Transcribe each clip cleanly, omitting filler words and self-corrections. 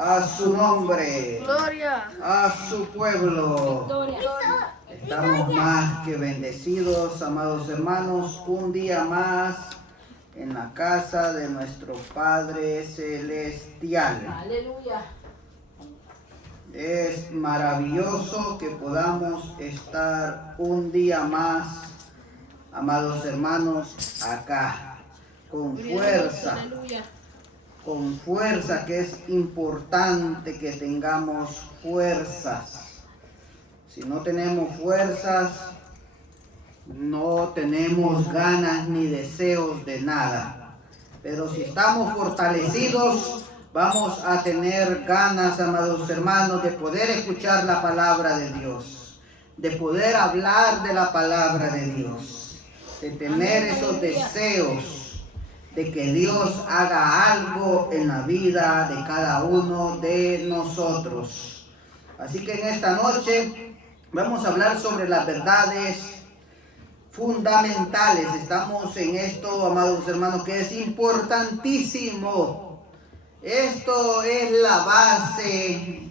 A su nombre. Gloria. A su pueblo. Estamos más que bendecidos, amados hermanos, un día más en la casa de nuestro Padre Celestial. Aleluya. Es maravilloso que podamos estar un día más, amados hermanos, acá, con fuerza. Aleluya. Con fuerza, que es importante que tengamos fuerzas. Si no tenemos fuerzas, no tenemos ganas ni deseos de nada. Pero si estamos fortalecidos, vamos a tener ganas, amados hermanos, de poder escuchar la palabra de Dios, de poder hablar de la palabra de Dios, de tener esos deseos de que Dios haga algo en la vida de cada uno de nosotros. Así que en esta noche vamos a hablar sobre las verdades fundamentales. Estamos en esto, amados hermanos, que es importantísimo. Esto es la base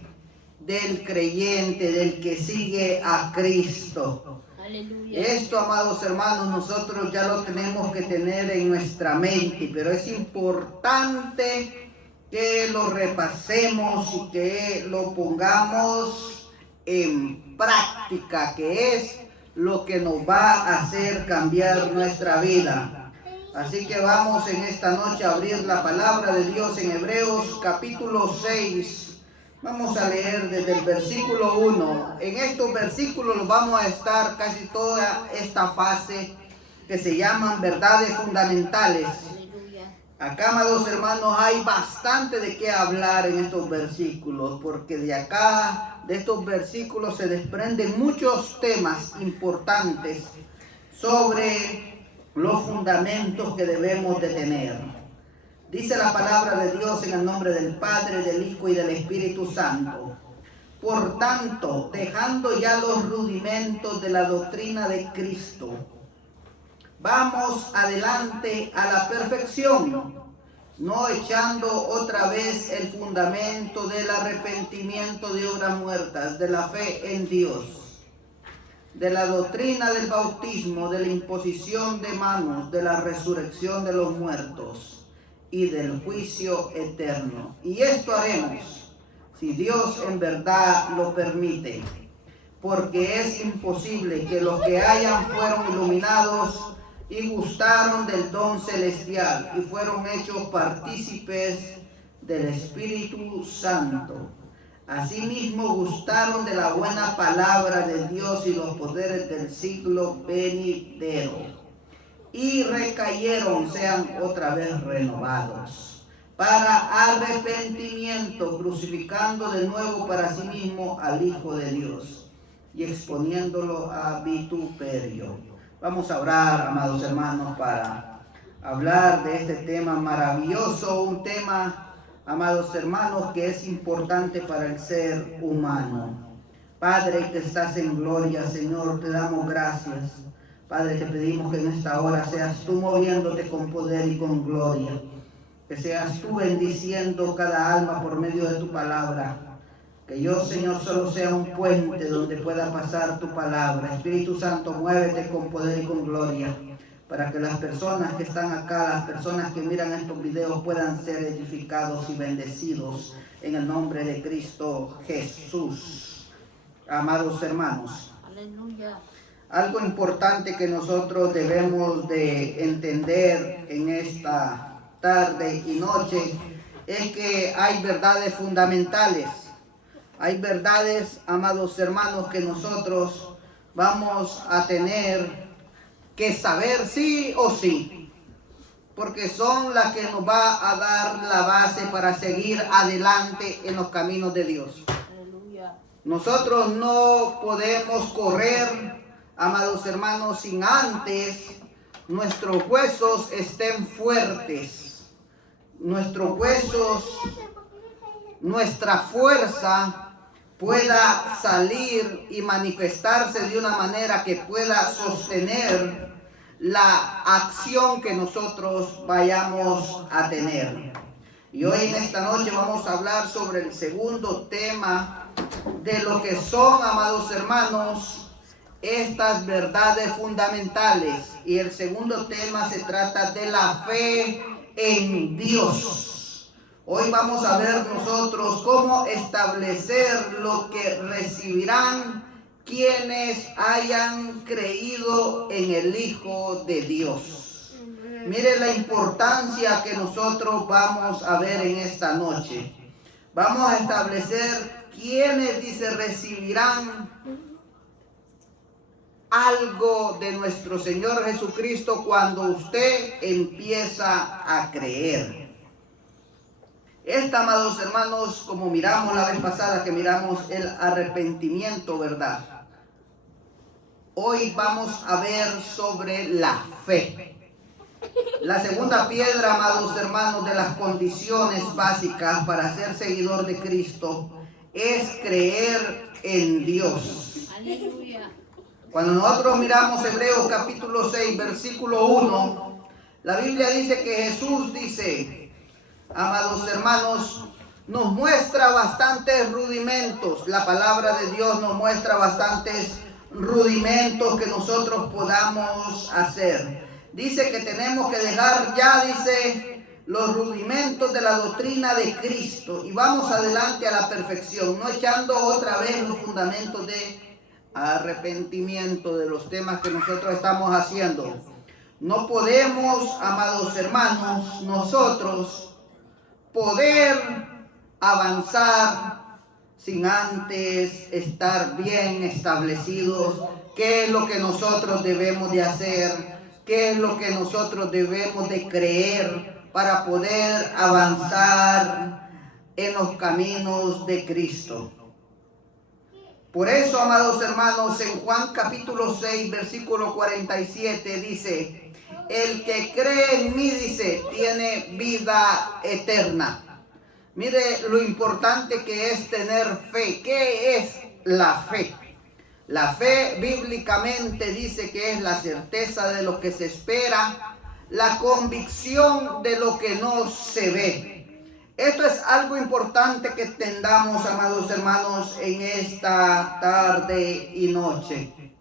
del creyente, del que sigue a Cristo. Aleluya. Esto, amados hermanos, nosotros ya lo tenemos que tener en nuestra mente, pero es importante que lo repasemos y que lo pongamos en práctica, que es lo que nos va a hacer cambiar nuestra vida. Así que vamos en esta noche a abrir la palabra de Dios en Hebreos capítulo 6. Vamos a leer desde el versículo 1. En estos versículos vamos a estar casi toda esta fase que se llaman verdades fundamentales. Acá, amados hermanos, hay bastante de qué hablar en estos versículos, porque de acá, de estos versículos, se desprenden muchos temas importantes sobre los fundamentos que debemos de tener. Dice la palabra de Dios en el nombre del Padre, del Hijo y del Espíritu Santo. Por tanto, dejando ya los rudimentos de la doctrina de Cristo, vamos adelante a la perfección, no echando otra vez el fundamento del arrepentimiento de obras muertas, de la fe en Dios, de la doctrina del bautismo, de la imposición de manos, de la resurrección de los muertos y del juicio eterno. Y esto haremos, si Dios en verdad lo permite, porque es imposible que los que fueron iluminados y gustaron del don celestial y fueron hechos partícipes del Espíritu Santo, asimismo gustaron de la buena palabra de Dios y los poderes del siglo venidero, y recayeron, sean otra vez renovados para arrepentimiento, crucificando de nuevo para sí mismo al Hijo de Dios y exponiéndolo a vituperio. Vamos a orar, amados hermanos, para hablar de este tema maravilloso, un tema, amados hermanos, que es importante para el ser humano. Padre que estás en gloria, Señor, te damos gracias. Padre, te pedimos que en esta hora seas tú moviéndote con poder y con gloria. Que seas tú bendiciendo cada alma por medio de tu palabra. Que yo, Señor, solo sea un puente donde pueda pasar tu palabra. Espíritu Santo, muévete con poder y con gloria. Para que las personas que están acá, las personas que miran estos videos puedan ser edificados y bendecidos en el nombre de Cristo Jesús. Amados hermanos. Aleluya. Algo importante que nosotros debemos de entender en esta tarde y noche es que hay verdades fundamentales. Hay verdades, amados hermanos, que nosotros vamos a tener que saber sí o sí, porque son las que nos va a dar la base para seguir adelante en los caminos de Dios. Aleluya. Nosotros no podemos correr, amados hermanos, sin antes nuestros huesos estén fuertes. Nuestros huesos, nuestra fuerza pueda salir y manifestarse de una manera que pueda sostener la acción que nosotros vayamos a tener. Y hoy en esta noche vamos a hablar sobre el segundo tema de lo que son, amados hermanos, estas verdades fundamentales. Y el segundo tema se trata de la fe en Dios. Hoy vamos a ver nosotros cómo establecer lo que recibirán quienes hayan creído en el Hijo de Dios. Mire la importancia que nosotros vamos a ver en esta noche. Vamos a establecer quienes, dice, recibirán algo de nuestro Señor Jesucristo cuando usted empieza a creer. Amados hermanos, como miramos la vez pasada que miramos el arrepentimiento, ¿verdad? Hoy vamos a ver sobre la fe. La segunda piedra, amados hermanos, de las condiciones básicas para ser seguidor de Cristo es creer en Dios. Aleluya. Cuando nosotros miramos Hebreos capítulo 6, versículo 1, la Biblia dice que Jesús dice, amados hermanos, nos muestra bastantes rudimentos. La palabra de Dios nos muestra bastantes rudimentos que nosotros podamos hacer. Dice que tenemos que dejar ya, dice, los rudimentos de la doctrina de Cristo y vamos adelante a la perfección, no echando otra vez los fundamentos de arrepentimiento de los temas que nosotros estamos haciendo. No podemos, amados hermanos, nosotros poder avanzar sin antes estar bien establecidos qué es lo que nosotros debemos de hacer, qué es lo que nosotros debemos de creer para poder avanzar en los caminos de Cristo. Por eso, amados hermanos, en Juan capítulo 6, versículo 47 dice, el que cree en mí, dice, tiene vida eterna. Mire lo importante que es tener fe. ¿Qué es la fe? La fe bíblicamente dice que es la certeza de lo que se espera, la convicción de lo que no se ve. Esto es algo importante que entendamos, amados hermanos, en esta tarde y noche.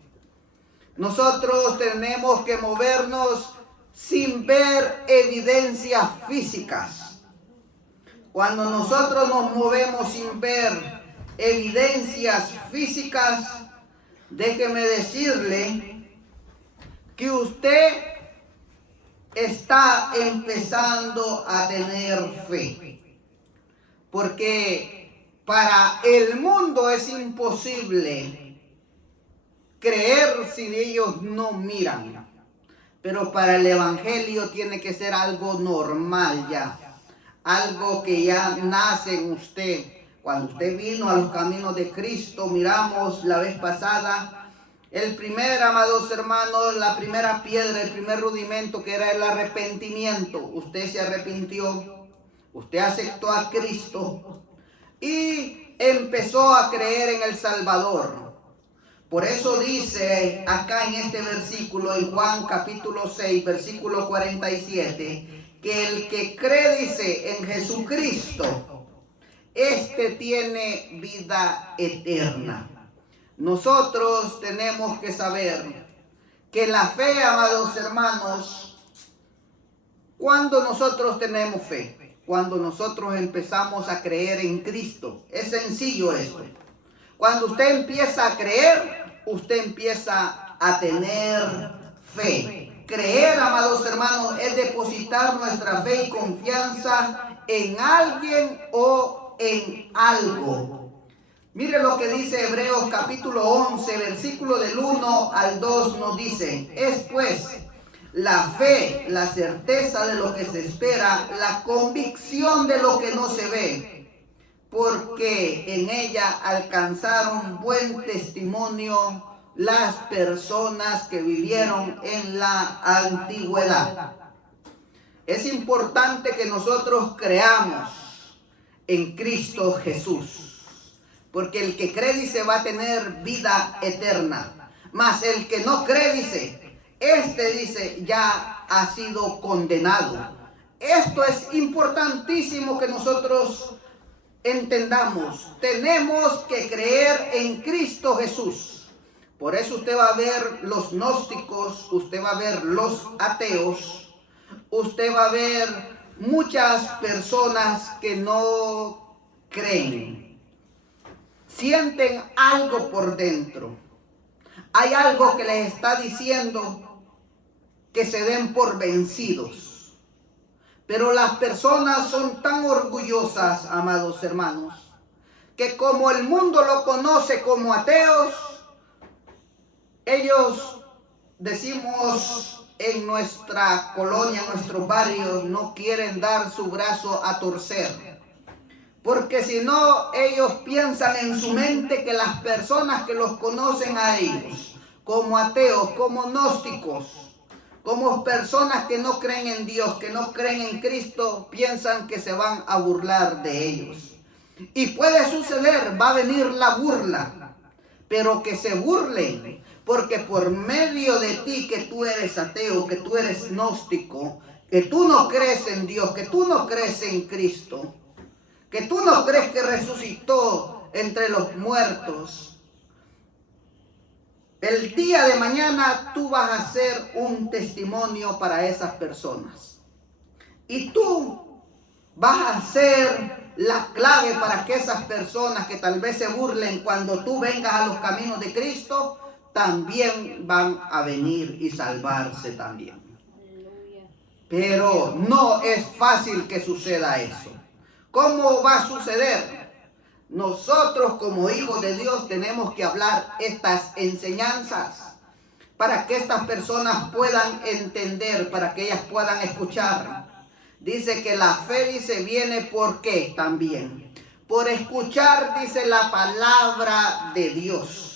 Nosotros tenemos que movernos sin ver evidencias físicas. Cuando nosotros nos movemos sin ver evidencias físicas, déjeme decirle que usted está empezando a tener fe. Porque para el mundo es imposible creer si ellos no miran. Pero para el evangelio tiene que ser algo normal ya. Algo que ya nace en usted. Cuando usted vino a los caminos de Cristo, miramos la vez pasada el primer, amados hermanos, la primera piedra, el primer rudimento que era el arrepentimiento. Usted se arrepintió, usted aceptó a Cristo y empezó a creer en el Salvador. Por eso dice acá en este versículo, en Juan capítulo 6, versículo 47, que el que cree, dice, en Jesucristo, este tiene vida eterna. Nosotros tenemos que saber que la fe, amados hermanos, cuando nosotros tenemos fe, cuando nosotros empezamos a creer en Cristo, es sencillo esto. Cuando usted empieza a creer, usted empieza a tener fe. Creer, amados hermanos, es depositar nuestra fe y confianza en alguien o en algo. Mire lo que dice Hebreos capítulo 11, versículo del 1 al 2 nos dice, es pues la fe, la certeza de lo que se espera, la convicción de lo que no se ve, porque en ella alcanzaron buen testimonio las personas que vivieron en la antigüedad. Es importante que nosotros creamos en Cristo Jesús, porque el que cree, dice, va a tener vida eterna, mas el que no cree, dice, dice, ya ha sido condenado. Esto es importantísimo que nosotros entendamos. Tenemos que creer en Cristo Jesús. Por eso usted va a ver los gnósticos, usted va a ver los ateos, usted va a ver muchas personas que no creen. Sienten algo por dentro. Hay algo que les está diciendo que se den por vencidos. Pero las personas son tan orgullosas, amados hermanos, que como el mundo lo conoce como ateos, ellos, decimos en nuestra colonia, en nuestros barrios, no quieren dar su brazo a torcer. Porque si no, ellos piensan en su mente que las personas que los conocen a ellos, como ateos, como gnósticos, como personas que no creen en Dios, que no creen en Cristo, piensan que se van a burlar de ellos. Y puede suceder, va a venir la burla, pero que se burlen, porque por medio de ti, que tú eres ateo, que tú eres gnóstico, que tú no crees en Dios, que tú no crees en Cristo, que tú no crees que resucitó entre los muertos, el día de mañana tú vas a ser un testimonio para esas personas. Y tú vas a ser la clave para que esas personas que tal vez se burlen cuando tú vengas a los caminos de Cristo, también van a venir y salvarse también. Pero no es fácil que suceda eso. ¿Cómo va a suceder? Nosotros como hijos de Dios tenemos que hablar estas enseñanzas para que estas personas puedan entender, para que ellas puedan escuchar. Dice que la fe, dice, viene ¿por qué? También por escuchar, dice, la palabra de Dios.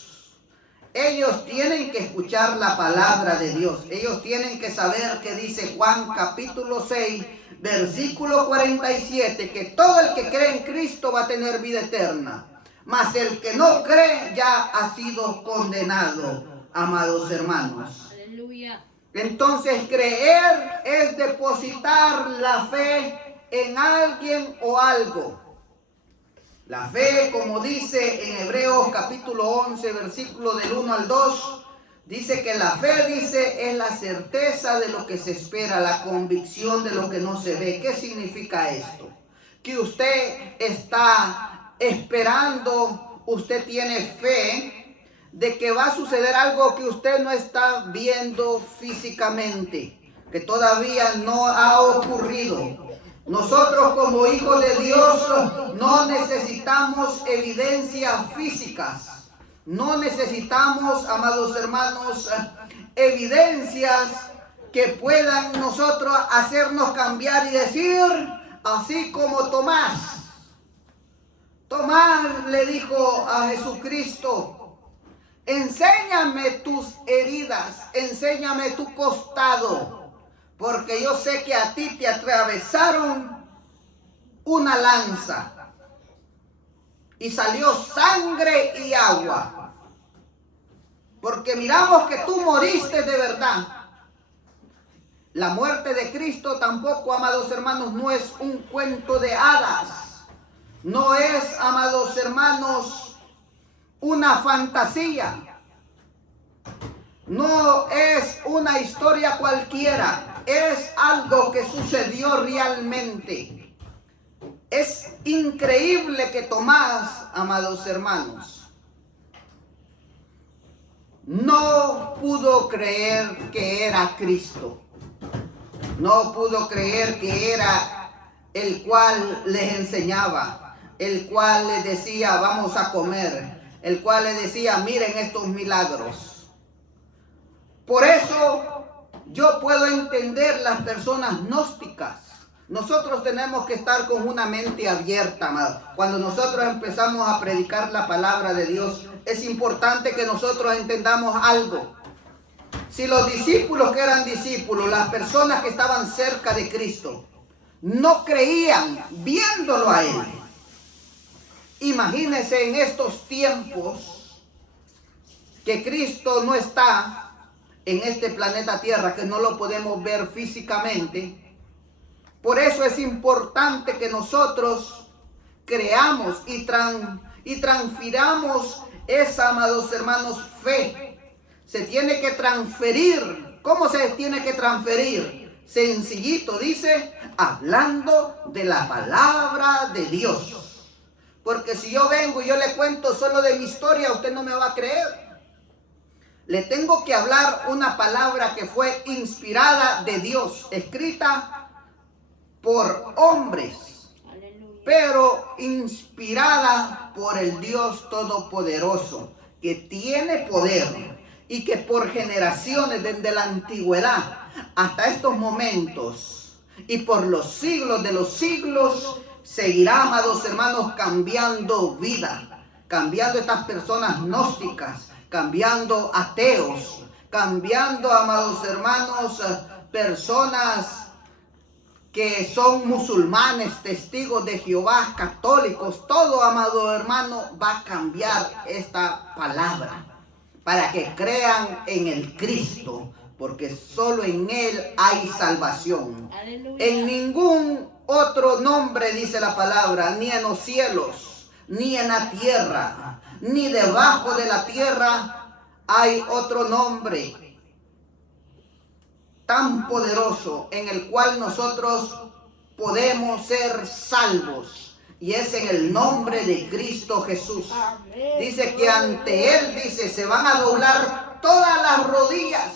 Ellos tienen que escuchar la palabra de Dios. Ellos tienen que saber que dice Juan capítulo 6, versículo 47, que todo el que cree en Cristo va a tener vida eterna. Mas el que no cree ya ha sido condenado, amados hermanos. Aleluya. Entonces creer es depositar la fe en alguien o algo. La fe, como dice en Hebreos capítulo 11, versículo del 1 al 2, dice que la fe, dice, es la certeza de lo que se espera, la convicción de lo que no se ve. ¿Qué significa esto? Que usted está esperando, usted tiene fe de que va a suceder algo que usted no está viendo físicamente, que todavía no ha ocurrido. Nosotros como hijos de Dios no necesitamos evidencias físicas. No necesitamos, amados hermanos, evidencias que puedan nosotros hacernos cambiar y decir, así como Tomás. Tomás le dijo a Jesucristo, enséñame tus heridas, enséñame tu costado, porque yo sé que a ti te atravesaron una lanza y salió sangre y agua, porque miramos que tú moriste de verdad. La muerte de Cristo tampoco, amados hermanos, no es un cuento de hadas, no es, amados hermanos, una fantasía, no es una historia cualquiera, es algo que sucedió realmente. Es increíble que Tomás, amados hermanos, no pudo creer que era Cristo. No pudo creer que era el cual les enseñaba, el cual les decía, vamos a comer, el cual les decía, miren estos milagros. Por eso yo puedo entender las personas gnósticas. Nosotros tenemos que estar con una mente abierta, amado. Cuando nosotros empezamos a predicar la palabra de Dios, es importante que nosotros entendamos algo. Si los discípulos que eran discípulos, las personas que estaban cerca de Cristo, no creían viéndolo a Él, imagínense en estos tiempos que Cristo no está en este planeta Tierra, que no lo podemos ver físicamente. Por eso es importante que nosotros creamos y transfiramos esa, amados hermanos, fe. Se tiene que transferir. ¿Cómo se tiene que transferir? Sencillito, dice, hablando de la palabra de Dios. Porque si yo vengo y yo le cuento solo de mi historia, usted no me va a creer. Le tengo que hablar una palabra que fue inspirada de Dios, escrita por hombres, pero inspirada por el Dios Todopoderoso, que tiene poder y que por generaciones desde la antigüedad hasta estos momentos y por los siglos de los siglos seguirá, amados hermanos, cambiando vida, cambiando estas personas gnósticas, cambiando ateos, cambiando, amados hermanos, personas que son musulmanes, testigos de Jehová, católicos. Todo, amado hermano, va a cambiar esta palabra para que crean en el Cristo, porque solo en Él hay salvación. Aleluya. En ningún otro nombre, dice la palabra, ni en los cielos, ni en la tierra, ni debajo de la tierra hay otro nombre tan poderoso en el cual nosotros podemos ser salvos, y es en el nombre de Cristo Jesús. Amén. Dice que ante Él, dice, se van a doblar todas las rodillas.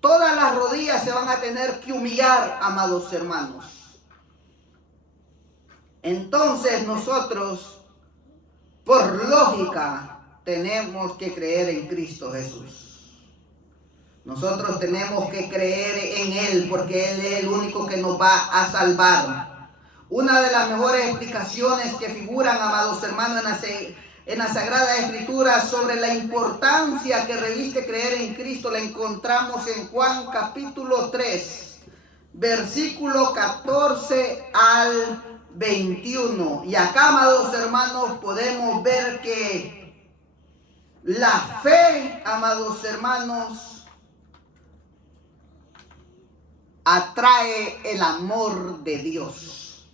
Todas las rodillas se van a tener que humillar, amados hermanos. Entonces nosotros, por lógica, tenemos que creer en Cristo Jesús. Nosotros tenemos que creer en Él, porque Él es el único que nos va a salvar. Una de las mejores explicaciones que figuran, amados hermanos, en la Sagrada Escritura sobre la importancia que reviste creer en Cristo, la encontramos en Juan capítulo 3, versículo 14 al 21. Y acá, amados hermanos, podemos ver que la fe, amados hermanos, atrae el amor de Dios.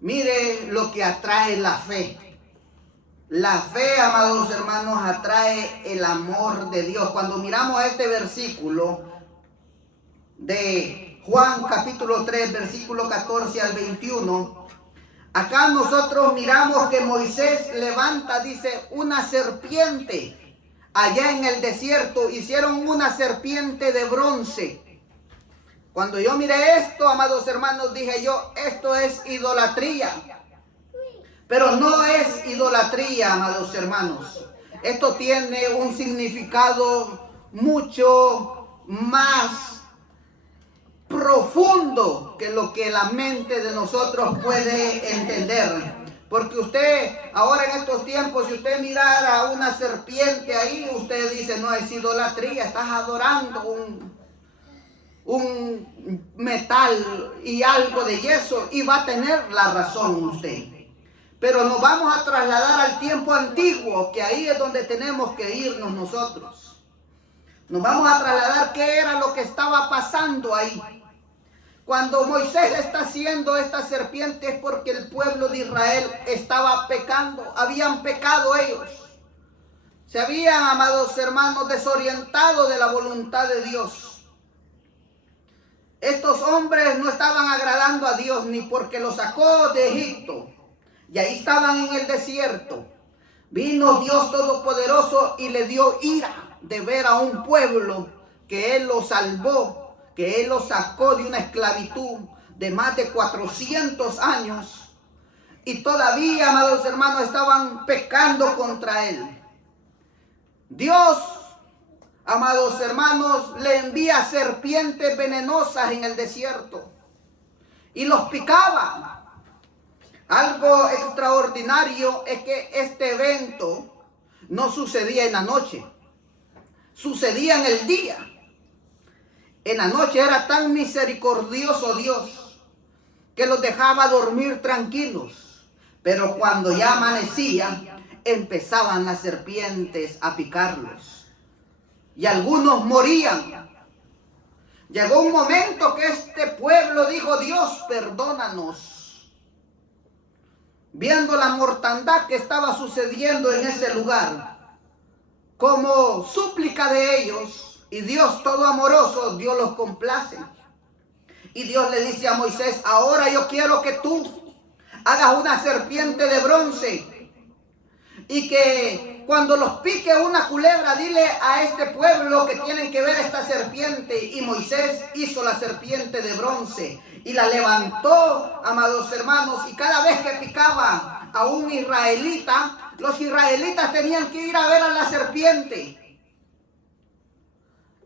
Mire lo que atrae la fe. La fe, amados hermanos, atrae el amor de Dios. Cuando miramos este versículo de Juan capítulo 3, versículo 14 al 21, acá nosotros miramos que Moisés levanta, dice, una serpiente. Allá en el desierto hicieron una serpiente de bronce. Cuando yo miré esto, amados hermanos, dije yo, esto es idolatría. Pero no es idolatría, amados hermanos. Esto tiene un significado mucho más profundo que lo que la mente de nosotros puede entender. Porque usted, ahora en estos tiempos, si usted mirara a una serpiente ahí, usted dice, no es idolatría, estás adorando un metal y algo de yeso, y va a tener la razón usted. Pero nos vamos a trasladar al tiempo antiguo, que ahí es donde tenemos que irnos nosotros. Nos vamos a trasladar qué era lo que estaba pasando ahí. Cuando Moisés está haciendo esta serpiente es porque el pueblo de Israel estaba pecando, habían pecado ellos. Se habían, amados hermanos, desorientado de la voluntad de Dios. Estos hombres no estaban agradando a Dios ni porque los sacó de Egipto. Y ahí estaban en el desierto. Vino Dios Todopoderoso y le dio ira de ver a un pueblo que Él los salvó, que Él los sacó de una esclavitud de más de 400 años. Y todavía, amados hermanos, estaban pecando contra Él. Dios, amados hermanos, le envía serpientes venenosas en el desierto y los picaba. Algo extraordinario es que este evento no sucedía en la noche, sucedía en el día. En la noche era tan misericordioso Dios que los dejaba dormir tranquilos, pero cuando ya amanecía empezaban las serpientes a picarlos. Y algunos morían. Llegó un momento que este pueblo dijo: Dios, perdónanos. Viendo la mortandad que estaba sucediendo en ese lugar, como súplica de ellos, y Dios todo amoroso, Dios los complace. Y Dios le dice a Moisés: ahora yo quiero que tú hagas una serpiente de bronce, y que cuando los pique una culebra, dile a este pueblo que tienen que ver esta serpiente. Y Moisés hizo la serpiente de bronce y la levantó, amados hermanos, y cada vez que picaba a un israelita, los israelitas tenían que ir a ver a la serpiente.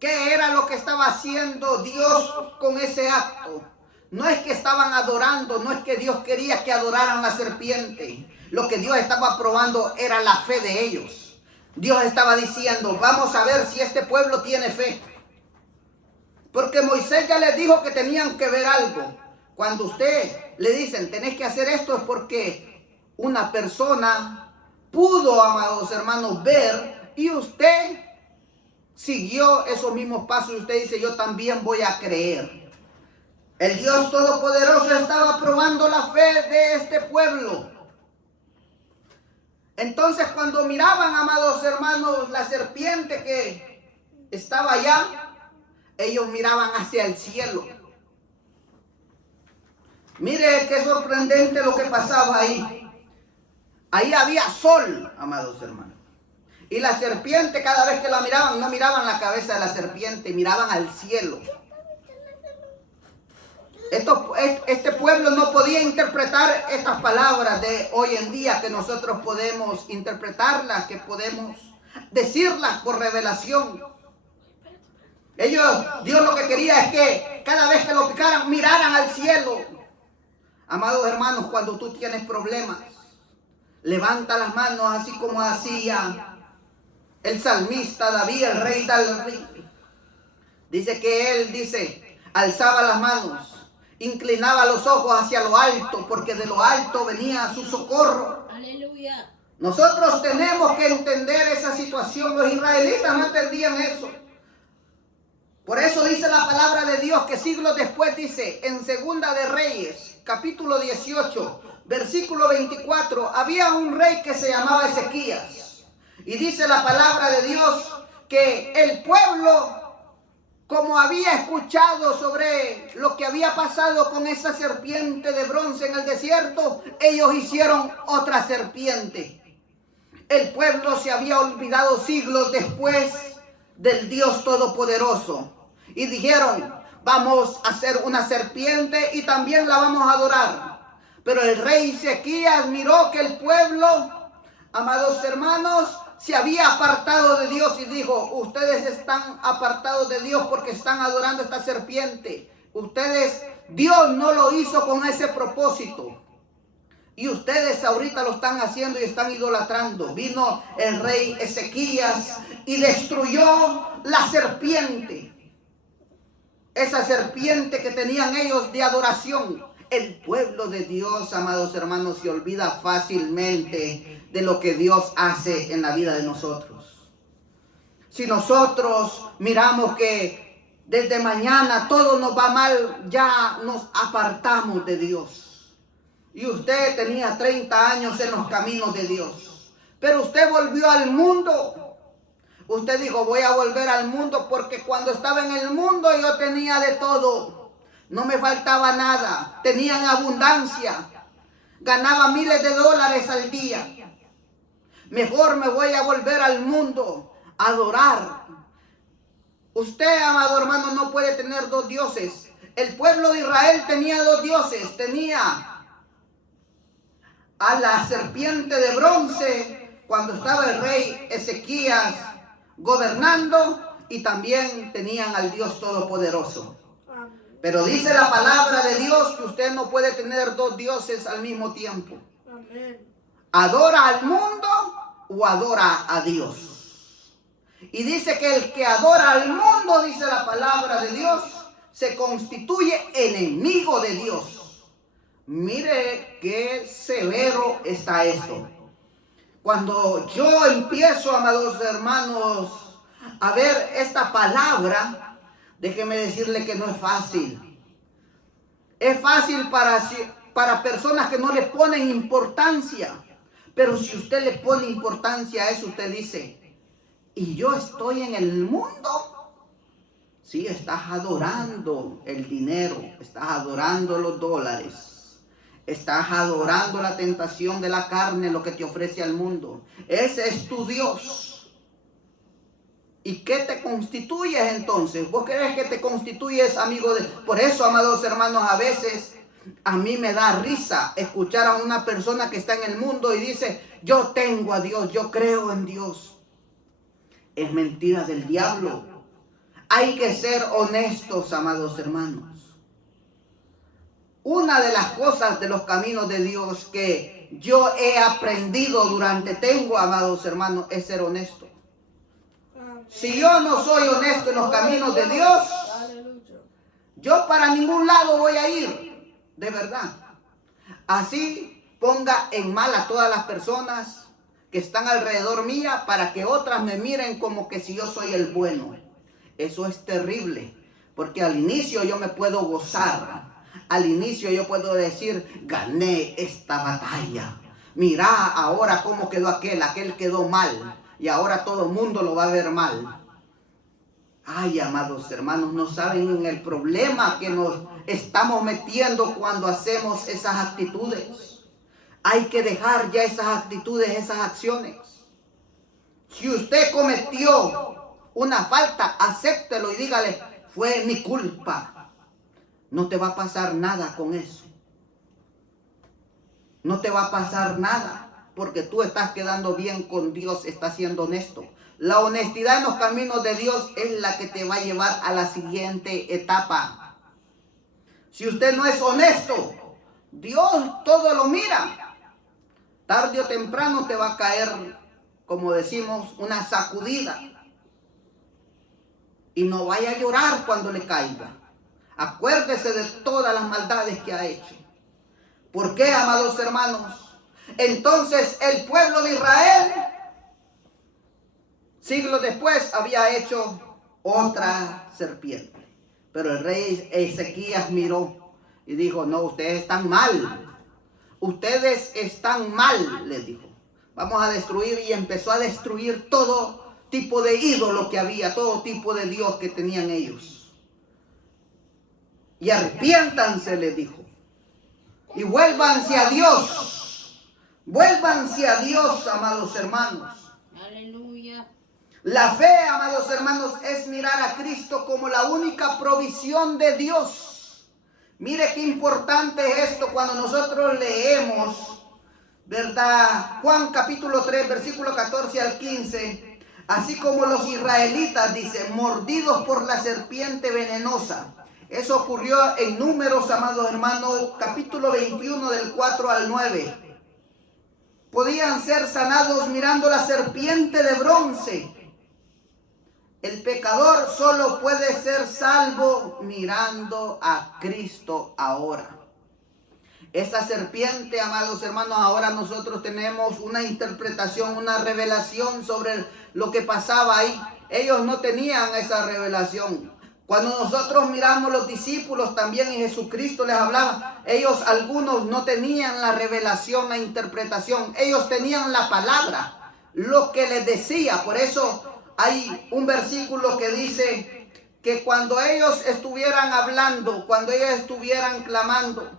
¿Qué era lo que estaba haciendo Dios con ese acto? No es que estaban adorando, no es que Dios quería que adoraran la serpiente. Lo que Dios estaba probando era la fe de ellos. Dios estaba diciendo: vamos a ver si este pueblo tiene fe. Porque Moisés ya les dijo que tenían que ver algo. Cuando usted le dicen: tenés que hacer esto, es porque una persona pudo, amados hermanos, ver, y usted siguió esos mismos pasos, y usted dice: yo también voy a creer. El Dios Todopoderoso estaba probando la fe de este pueblo. Entonces, cuando miraban, amados hermanos, la serpiente que estaba allá, ellos miraban hacia el cielo. Mire qué sorprendente lo que pasaba ahí. Ahí había sol, amados hermanos. Y la serpiente, cada vez que la miraban, no miraban la cabeza de la serpiente, miraban al cielo. Este pueblo no podía interpretar estas palabras de hoy en día, que nosotros podemos interpretarlas, que podemos decirlas por revelación. Dios lo que quería es que cada vez que lo picaran, miraran al cielo. Amados hermanos, cuando tú tienes problemas, levanta las manos, así como hacía el salmista David, el rey David. Dice que él alzaba las manos, inclinaba los ojos hacia lo alto, porque de lo alto venía su socorro. Aleluya. Nosotros tenemos que entender esa situación. Los israelitas no entendían eso. Por eso dice la palabra de Dios que siglos después, dice en Segunda de Reyes, capítulo 18, versículo 24, había un rey que se llamaba Ezequías. Y dice la palabra de Dios que el pueblo, como había escuchado sobre lo que había pasado con esa serpiente de bronce en el desierto, ellos hicieron otra serpiente. El pueblo se había olvidado siglos después del Dios Todopoderoso. Y dijeron: vamos a hacer una serpiente y también la vamos a adorar. Pero el rey Ezequías miró que el pueblo, amados hermanos, se había apartado de Dios y dijo: ustedes están apartados de Dios porque están adorando esta serpiente. Dios no lo hizo con ese propósito. Y ustedes ahorita lo están haciendo y están idolatrando. Vino el rey Ezequías y destruyó la serpiente. Esa serpiente que tenían ellos de adoración. El pueblo de Dios, amados hermanos, se olvida fácilmente de lo que Dios hace en la vida de nosotros. Si nosotros miramos que desde mañana todo nos va mal, ya nos apartamos de Dios. Y usted tenía 30 años en los caminos de Dios, pero usted volvió al mundo. Usted dijo: voy a volver al mundo porque cuando estaba en el mundo yo tenía de todo. No me faltaba nada, tenía en abundancia, ganaba miles de dólares al día. Mejor me voy a volver al mundo a adorar. Usted, amado hermano, no puede tener dos dioses. El pueblo de Israel tenía dos dioses. Tenía a la serpiente de bronce cuando estaba el rey Ezequías gobernando, y también tenían al Dios Todopoderoso. Pero dice la palabra de Dios que usted no puede tener dos dioses al mismo tiempo. ¿Adora al mundo o adora a Dios? Y dice que el que adora al mundo, dice la palabra de Dios, se constituye enemigo de Dios. Mire qué severo está esto. Cuando yo empiezo, amados hermanos, a ver esta palabra, Déjeme decirle que no es fácil. Es fácil para personas que no le ponen importancia. Pero si usted le pone importancia a eso, usted dice, ¿y yo estoy en el mundo? Sí, estás adorando el dinero, estás adorando los dólares, estás adorando la tentación de la carne, lo que te ofrece al mundo. Ese es tu Dios. ¿Y qué te constituyes entonces? ¿Vos crees que te constituyes amigo de...? Por eso, amados hermanos, a veces a mí me da risa escuchar a una persona que está en el mundo y dice, yo tengo a Dios, yo creo en Dios. Es mentira del diablo. Hay que ser honestos, amados hermanos. Una de las cosas de los caminos de Dios que yo he aprendido amados hermanos, es ser honesto. Si yo no soy honesto en los caminos de Dios, yo para ningún lado voy a ir, de verdad. Así ponga en mal a todas las personas que están alrededor mía para que otras me miren como que si yo soy el bueno. Eso es terrible, porque al inicio yo me puedo gozar. Al inicio yo puedo decir, gané esta batalla. Mirá ahora cómo quedó aquel quedó mal. Y ahora todo el mundo lo va a ver mal. Ay, amados hermanos, no saben en el problema que nos estamos metiendo cuando hacemos esas actitudes. Hay que dejar ya esas actitudes, esas acciones. Si usted cometió una falta, acéptelo y dígale, fue mi culpa. No te va a pasar nada con eso. No te va a pasar nada. Porque tú estás quedando bien con Dios, estás siendo honesto. La honestidad en los caminos de Dios es la que te va a llevar a la siguiente etapa. Si usted no es honesto, Dios todo lo mira. Tarde o temprano te va a caer, como decimos, una sacudida. Y no vaya a llorar cuando le caiga. Acuérdese de todas las maldades que ha hecho. ¿Por qué, amados hermanos? Entonces el pueblo de Israel, siglos después, había hecho otra serpiente. Pero el rey Ezequías miró y dijo, no, ustedes están mal. Ustedes están mal, les dijo. Vamos a destruir, y empezó a destruir todo tipo de ídolo que había, todo tipo de Dios que tenían ellos. Y arrepiéntanse, les dijo. Y vuélvanse a Dios. Vuélvanse a Dios, amados hermanos. Aleluya. La fe, amados hermanos, es mirar a Cristo como la única provisión de Dios. Mire qué importante es esto cuando nosotros leemos, ¿verdad? Juan capítulo 3, versículo 14 al 15. Así como los israelitas, dice, mordidos por la serpiente venenosa. Eso ocurrió en Números, amados hermanos, capítulo 21 del 4 al 9. Podían ser sanados mirando la serpiente de bronce. El pecador solo puede ser salvo mirando a Cristo ahora. Esa serpiente, amados hermanos, ahora nosotros tenemos una interpretación, una revelación sobre lo que pasaba ahí. Ellos no tenían esa revelación. Cuando nosotros miramos los discípulos también y Jesucristo les hablaba, ellos algunos no tenían la revelación, la interpretación. Ellos tenían la palabra, lo que les decía. Por eso hay un versículo que dice que cuando ellos estuvieran hablando, cuando ellos estuvieran clamando,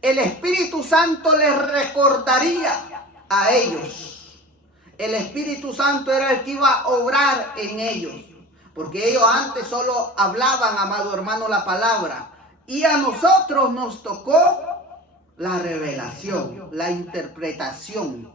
el Espíritu Santo les recordaría a ellos. El Espíritu Santo era el que iba a obrar en ellos. Porque ellos antes solo hablaban, amado hermano, la palabra. Y a nosotros nos tocó la revelación, la interpretación.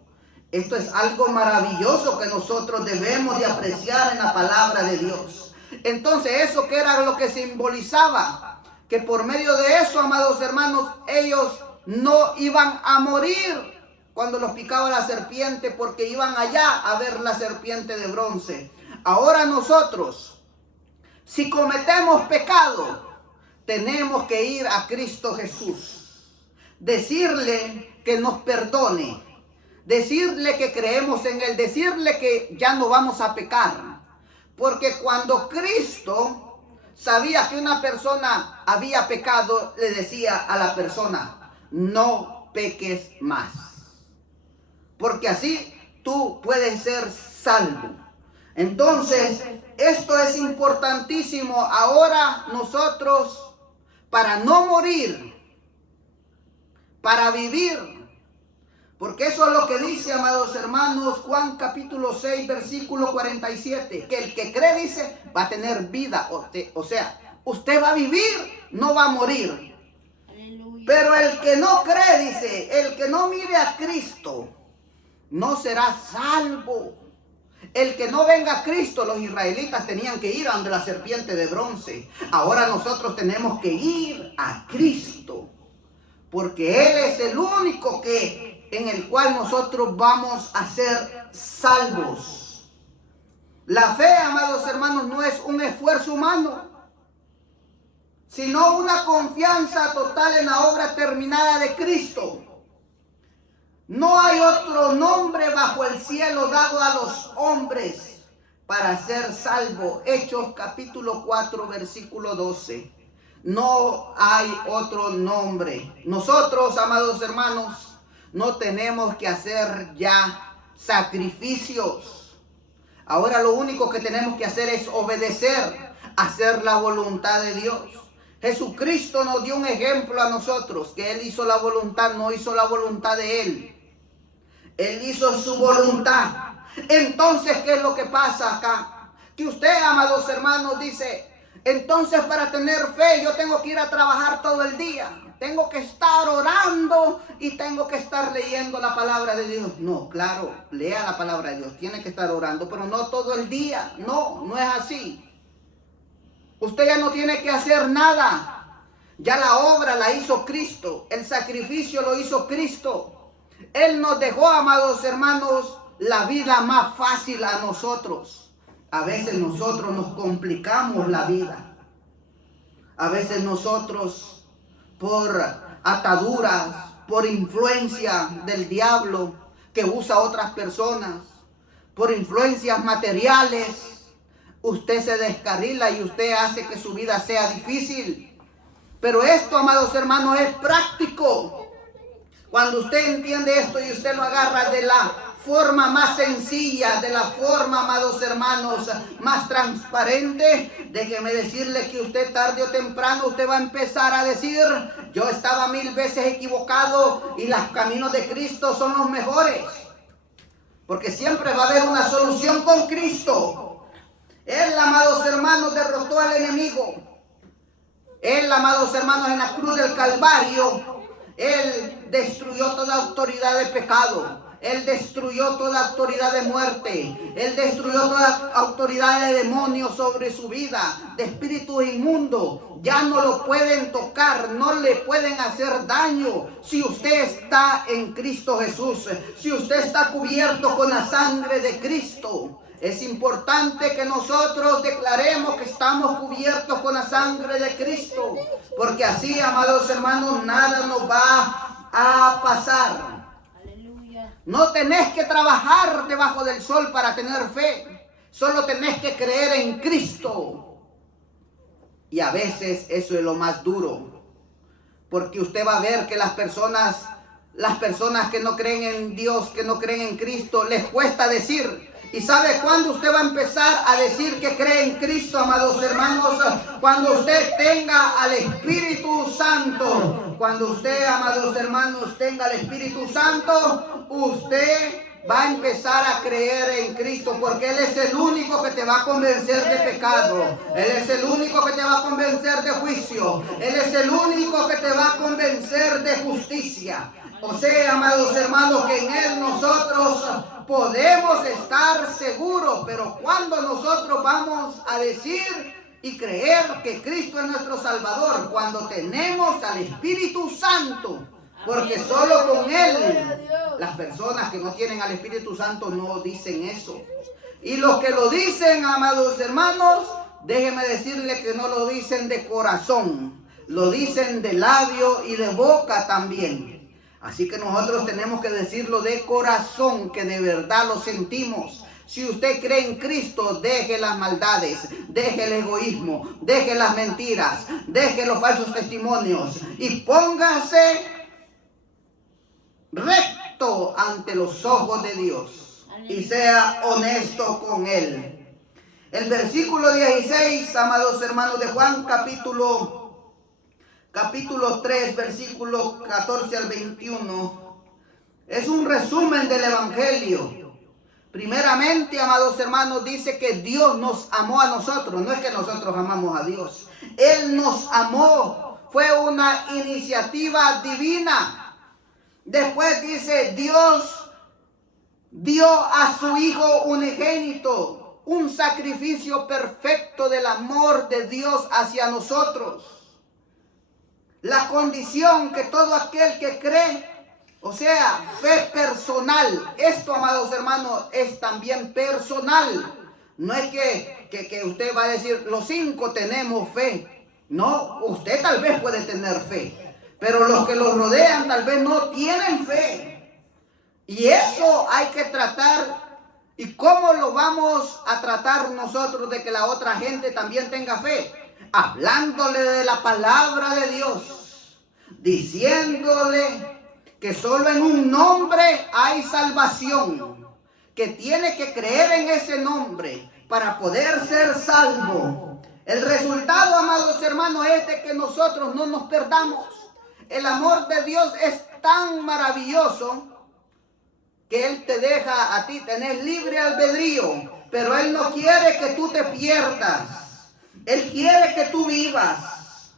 Esto es algo maravilloso que nosotros debemos de apreciar en la palabra de Dios. Entonces, ¿eso qué era lo que simbolizaba? Que por medio de eso, amados hermanos, ellos no iban a morir cuando los picaba la serpiente, porque iban allá a ver la serpiente de bronce. Ahora nosotros, si cometemos pecado, tenemos que ir a Cristo Jesús, decirle que nos perdone, decirle que creemos en Él, decirle que ya no vamos a pecar. Porque cuando Cristo sabía que una persona había pecado, le decía a la persona, no peques más. Porque así tú puedes ser salvo. Entonces, esto es importantísimo. Ahora nosotros, para no morir, para vivir, porque eso es lo que dice, amados hermanos, Juan capítulo 6, versículo 47, que el que cree, dice, va a tener vida, o sea, usted va a vivir, no va a morir. Aleluya. Pero el que no cree, dice, el que no mire a Cristo, no será salvo. El que no venga a Cristo, los israelitas tenían que ir a donde la serpiente de bronce. Ahora nosotros tenemos que ir a Cristo, porque Él es el único en el cual nosotros vamos a ser salvos. La fe, amados hermanos, no es un esfuerzo humano, sino una confianza total en la obra terminada de Cristo. No hay otro nombre bajo el cielo dado a los hombres para ser salvo. Hechos capítulo 4, versículo 12. No hay otro nombre. Nosotros, amados hermanos, no tenemos que hacer ya sacrificios. Ahora lo único que tenemos que hacer es obedecer, hacer la voluntad de Dios. Jesucristo nos dio un ejemplo a nosotros, que Él hizo la voluntad, no hizo la voluntad de Él. Él hizo su voluntad. Entonces, ¿qué es lo que pasa acá? Que usted, amados hermanos, dice, entonces para tener fe yo tengo que ir a trabajar todo el día. Tengo que estar orando y tengo que estar leyendo la palabra de Dios. No, claro, lea la palabra de Dios, tiene que estar orando, pero no todo el día. No, no es así. Usted ya no tiene que hacer nada. Ya la obra la hizo Cristo. El sacrificio lo hizo Cristo. Él nos dejó, amados hermanos, la vida más fácil a nosotros. A veces nosotros nos complicamos la vida. A veces nosotros, por ataduras, por influencia del diablo que usa a otras personas, por influencias materiales, usted se descarrila y usted hace que su vida sea difícil. Pero esto, amados hermanos, es práctico. Cuando usted entiende esto y usted lo agarra de la forma más sencilla, de la forma, amados hermanos, más transparente, déjeme decirle que usted tarde o temprano usted va a empezar a decir, yo estaba 1000 veces equivocado y los caminos de Cristo son los mejores. Porque siempre va a haber una solución con Cristo. Él, amados hermanos, derrotó al enemigo. Él, amados hermanos, en la cruz del Calvario, Él destruyó toda autoridad de pecado. Él destruyó toda autoridad de muerte. Él destruyó toda autoridad de demonios sobre su vida, de espíritus inmundos. Ya no lo pueden tocar, no le pueden hacer daño si usted está en Cristo Jesús. Si usted está cubierto con la sangre de Cristo. Es importante que nosotros declaremos que estamos cubiertos con la sangre de Cristo, porque así, amados hermanos, nada nos va a pasar. Aleluya. No tenés que trabajar debajo del sol para tener fe, solo tenés que creer en Cristo. Y a veces eso es lo más duro, porque usted va a ver que las personas que no creen en Dios, que no creen en Cristo, les cuesta decir. ¿Y sabe cuándo usted va a empezar a decir que cree en Cristo, amados hermanos? Cuando usted tenga al Espíritu Santo. Cuando usted, amados hermanos, tenga al Espíritu Santo, usted va a empezar a creer en Cristo, porque Él es el único que te va a convencer de pecado. Él es el único que te va a convencer de juicio. Él es el único que te va a convencer de justicia. O sea, amados hermanos, que en Él nosotros podemos estar seguros, pero cuando nosotros vamos a decir y creer que Cristo es nuestro Salvador, cuando tenemos al Espíritu Santo, porque solo con Él, las personas que no tienen al Espíritu Santo no dicen eso. Y los que lo dicen, amados hermanos, déjenme decirle que no lo dicen de corazón, lo dicen de labio y de boca también. Así que nosotros tenemos que decirlo de corazón, que de verdad lo sentimos, Si usted cree en Cristo, deje las maldades, deje el egoísmo, deje las mentiras, deje los falsos testimonios y póngase recto ante los ojos de Dios y sea honesto con Él. El versículo 16, amados hermanos, de Juan, capítulo 3, versículo 14 al 21, es un resumen del Evangelio. Primeramente, amados hermanos, dice que Dios nos amó a nosotros. No es que nosotros amamos a Dios. Él nos amó. Fue una iniciativa divina. Después dice, Dios dio a su Hijo unigénito, un sacrificio perfecto del amor de Dios hacia nosotros. La condición que todo aquel que cree, o sea, fe personal. Esto, amados hermanos, es también personal. No es que usted va a decir, los 5 tenemos fe. No, usted tal vez puede tener fe, pero los que lo rodean tal vez no tienen fe. Y eso hay que tratar. ¿Y cómo lo vamos a tratar nosotros de que la otra gente también tenga fe? Hablándole de la palabra de Dios, diciéndole que solo en un nombre hay salvación, que tiene que creer en ese nombre para poder ser salvo. El resultado, amados hermanos, es de que nosotros no nos perdamos. El amor de Dios es tan maravilloso que Él te deja a ti tener libre albedrío, pero Él no quiere que tú te pierdas. Él quiere que tú vivas,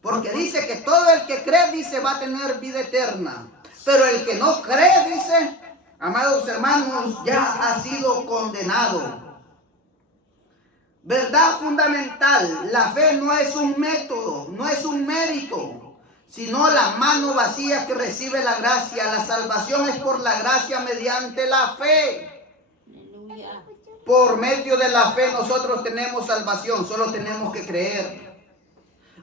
porque dice que todo el que cree, dice, va a tener vida eterna. Pero el que no cree, dice, amados hermanos, ya ha sido condenado. Verdad fundamental, la fe no es un método, no es un mérito, sino la mano vacía que recibe la gracia. La salvación es por la gracia mediante la fe. Aleluya. Por medio de la fe nosotros tenemos salvación, solo tenemos que creer.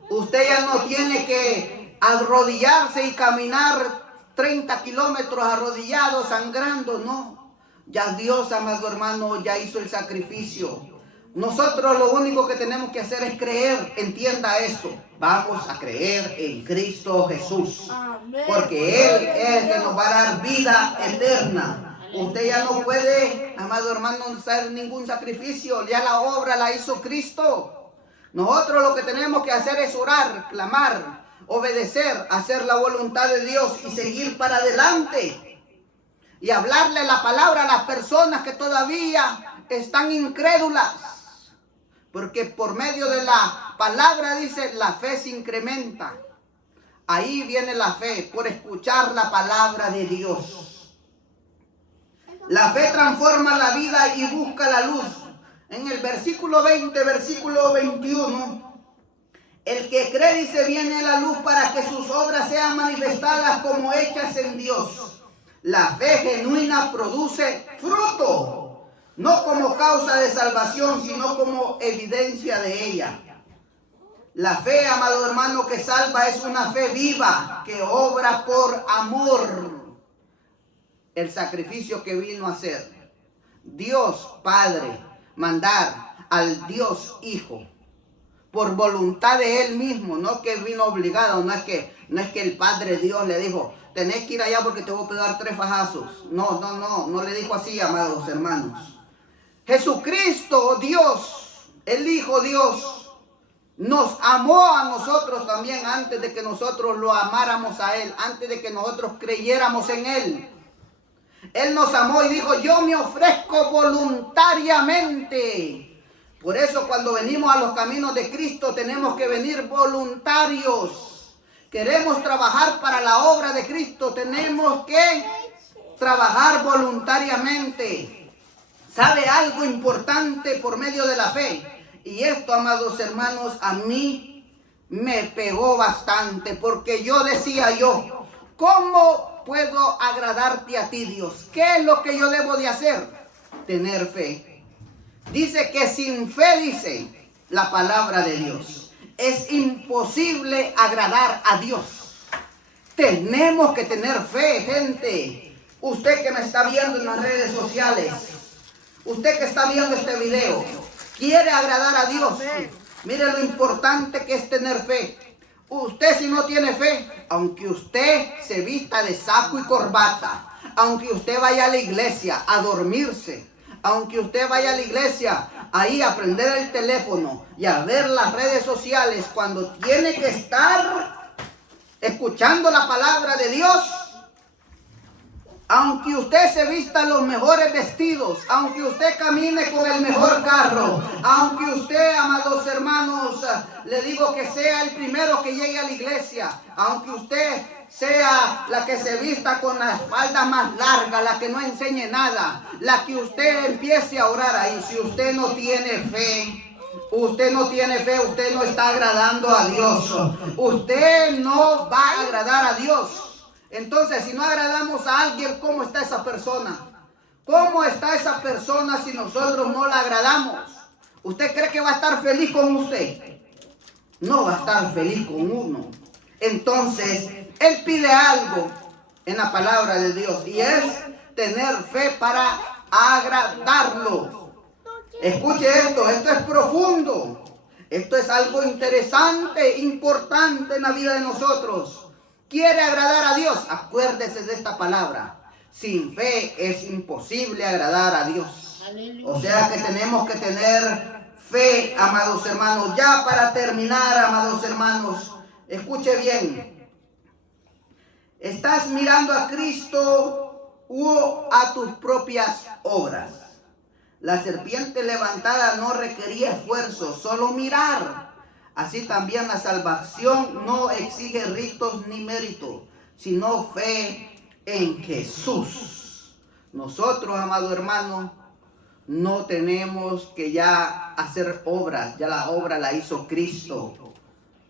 Usted ya no tiene que arrodillarse y caminar 30 kilómetros arrodillados, sangrando, no. Ya Dios, amado hermano, ya hizo el sacrificio. Nosotros lo único que tenemos que hacer es creer. Entienda eso. Vamos a creer en Cristo Jesús. Amén. Porque Él es el que nos va a dar vida eterna. Usted ya no puede, amado hermano, hacer ningún sacrificio. Ya la obra la hizo Cristo. Nosotros lo que tenemos que hacer es orar, clamar, obedecer, hacer la voluntad de Dios y seguir para adelante. Y hablarle la palabra a las personas que todavía están incrédulas. Porque por medio de la palabra, dice, la fe se incrementa. Ahí viene la fe, por escuchar la palabra de Dios. La fe transforma la vida y busca la luz. En el versículo 20, versículo 21, el que cree, dice, viene la luz para que sus obras sean manifestadas como hechas en Dios. La fe genuina produce fruto. No como causa de salvación, sino como evidencia de ella. La fe, amado hermano, que salva es una fe viva, que obra por amor. El sacrificio que vino a hacer Dios Padre, mandar al Dios Hijo, por voluntad de Él mismo, no que vino obligado, no es que el Padre Dios le dijo, tenés que ir allá porque te voy a pegar 3 fajazos. No le dijo así, amados hermanos. Jesucristo, Dios, el Hijo Dios, nos amó a nosotros también antes de que nosotros lo amáramos a Él, antes de que nosotros creyéramos en Él. Él nos amó y dijo, yo me ofrezco voluntariamente. Por eso cuando venimos a los caminos de Cristo tenemos que venir voluntarios. Queremos trabajar para la obra de Cristo, tenemos que trabajar voluntariamente. ¿Sabe algo importante por medio de la fe? Y esto, amados hermanos, a mí me pegó bastante, porque yo decía ¿cómo puedo agradarte a ti, Dios? ¿Qué es lo que yo debo de hacer? Tener fe. Dice que sin fe, dice la palabra de Dios, es imposible agradar a Dios. Tenemos que tener fe, gente. Usted que me está viendo en las redes sociales, Usted que está viendo este video, quiere agradar a Dios. Mire lo importante que es tener fe. Usted si no tiene fe, aunque usted se vista de saco y corbata, aunque usted vaya a la iglesia a dormirse, aunque usted vaya a la iglesia ahí a prender el teléfono y a ver las redes sociales cuando tiene que estar escuchando la palabra de Dios, aunque usted se vista los mejores vestidos, aunque usted camine con el mejor carro, aunque usted, amados hermanos, le digo que sea el primero que llegue a la iglesia, aunque usted sea la que se vista con la espalda más larga, la que no enseñe nada, la que usted empiece a orar ahí, si usted no tiene fe, usted no está agradando a Dios, usted no va a agradar a Dios. Entonces, si no agradamos a alguien, ¿cómo está esa persona? ¿Cómo está esa persona si nosotros no la agradamos? ¿Usted cree que va a estar feliz con usted? No va a estar feliz con uno. Entonces, él pide algo en la palabra de Dios y es tener fe para agradarlo. Escuche esto es profundo. Esto es algo interesante, importante en la vida de nosotros. ¿Quiere agradar a Dios? Acuérdese de esta palabra. Sin fe es imposible agradar a Dios. Aleluya. O sea que tenemos que tener fe, amados hermanos. Ya para terminar, amados hermanos, escuche bien. ¿Estás mirando a Cristo o a tus propias obras? La serpiente levantada no requería esfuerzo, solo mirar. Así también la salvación no exige ritos ni mérito, sino fe en Jesús. Nosotros, amado hermano, no tenemos que ya hacer obras, ya la obra la hizo Cristo.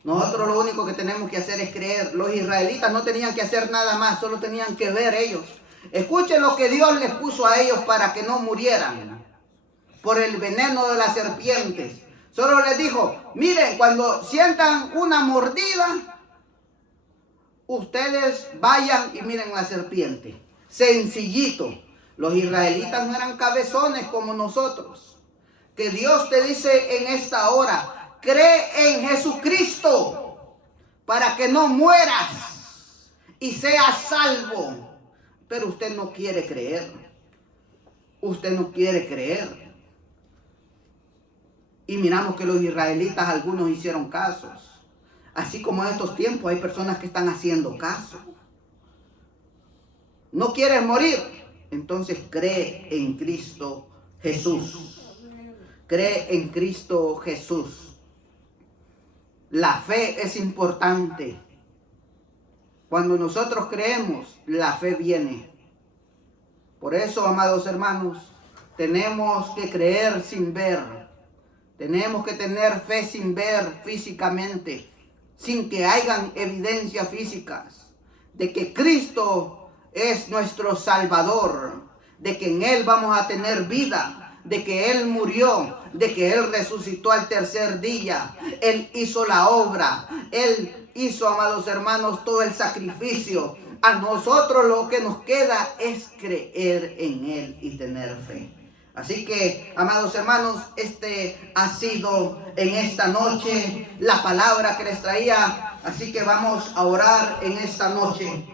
Nosotros lo único que tenemos que hacer es creer. Los israelitas no tenían que hacer nada más, solo tenían que ver ellos. Escuchen lo que Dios les puso a ellos para que no murieran por el veneno de las serpientes. Solo les dijo, miren, cuando sientan una mordida, ustedes vayan y miren la serpiente. Sencillito. Los israelitas no eran cabezones como nosotros. Que Dios te dice en esta hora, cree en Jesucristo para que no mueras y seas salvo. Pero usted no quiere creer. Usted no quiere creer. Y miramos que los israelitas, algunos hicieron casos. Así como en estos tiempos hay personas que están haciendo caso. ¿No quieres morir? Entonces cree en Cristo Jesús. Cree en Cristo Jesús. La fe es importante. Cuando nosotros creemos, la fe viene. Por eso, amados hermanos, tenemos que creer sin ver. Tenemos que tener fe sin ver físicamente, sin que hayan evidencias físicas de que Cristo es nuestro Salvador, de que en Él vamos a tener vida, de que Él murió, de que Él resucitó al tercer día. Él hizo la obra, Él hizo, amados hermanos, todo el sacrificio. A nosotros lo que nos queda es creer en Él y tener fe. Así que, amados hermanos, este ha sido en esta noche la palabra que les traía. Así que vamos a orar en esta noche.